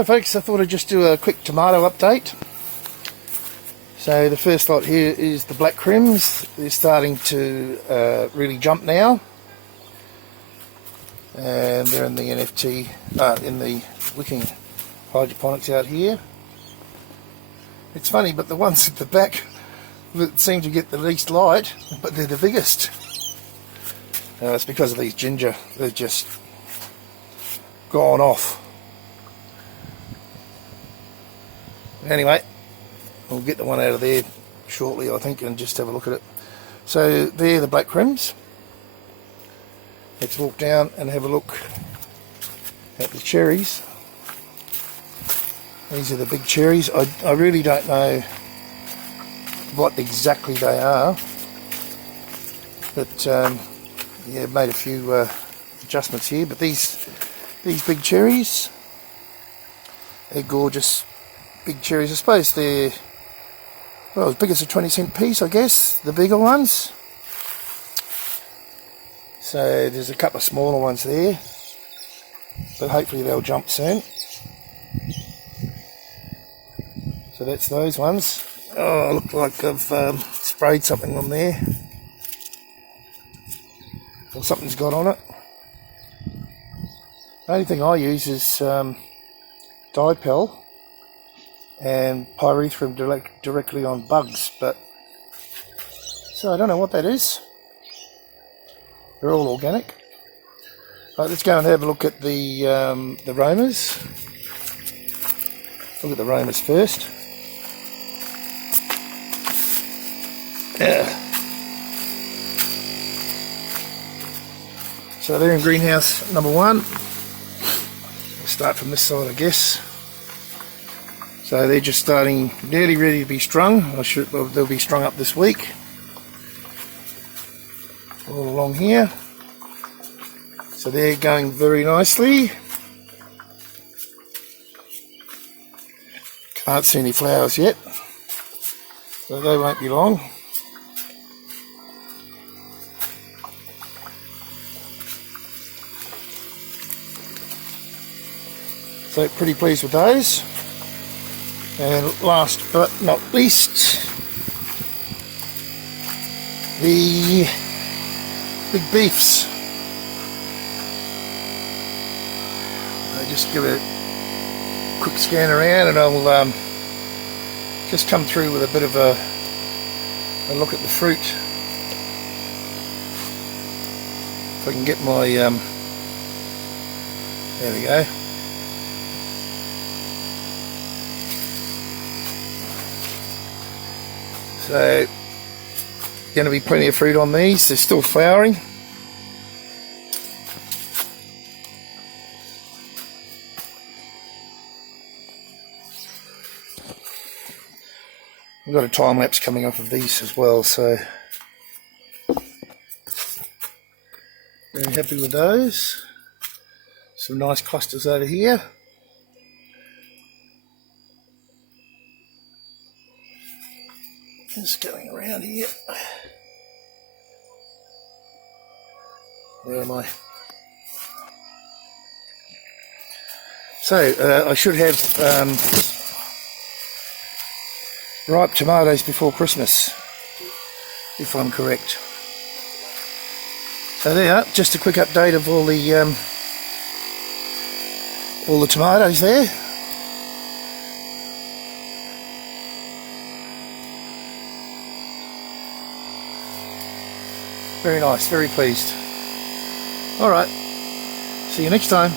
Hi folks, I thought I'd just do a quick tomato update. So the first lot here is the black crims. They're starting to really jump now, and they're in the NFT, in the wicking hydroponics out here. It's funny, but the ones at the back that seem to get the least light, but they're the biggest. It's because of these ginger. They're just gone off. Anyway, we'll get the one out of there shortly, I think, and just have a look at it. So they're the black crims. Let's walk down and have a look at the cherries. These are the big cherries. I really don't know what exactly they are, but yeah, made a few adjustments here. But these big cherries, they're gorgeous. Big cherries, I suppose they're, well, as big as a 20-cent piece, I guess, the bigger ones. So there's a couple of smaller ones there, but hopefully they'll jump soon. So that's those ones. Oh, I look like I've sprayed something on there, or something's got on it. The only thing I use is dipel and pyrethrum directly on bugs, but so I don't know what that is. They're all organic. Right, let's go and have a look at the romas. Look at the romas first. Yeah. So they're in greenhouse number 1. We'll start from this side, I guess. So they're just starting, nearly ready to be strung. Well, they'll be strung up this week. All along here. So they're going very nicely. Can't see any flowers yet, so they won't be long. So pretty pleased with those. And last but not least, the big beefs. I'll just give it a quick scan around, and I'll just come through with a bit of a look at the fruit. If I can get my, there we go. So, going to be plenty of fruit on these. They're still flowering. I've got a time lapse coming off of these as well, so very happy with those. Some nice clusters over here. Just going around here. Where am I? So I should have ripe tomatoes before Christmas, if I'm correct. So there, just a quick update of all the tomatoes there. Very nice, very pleased. Alright, see you next time.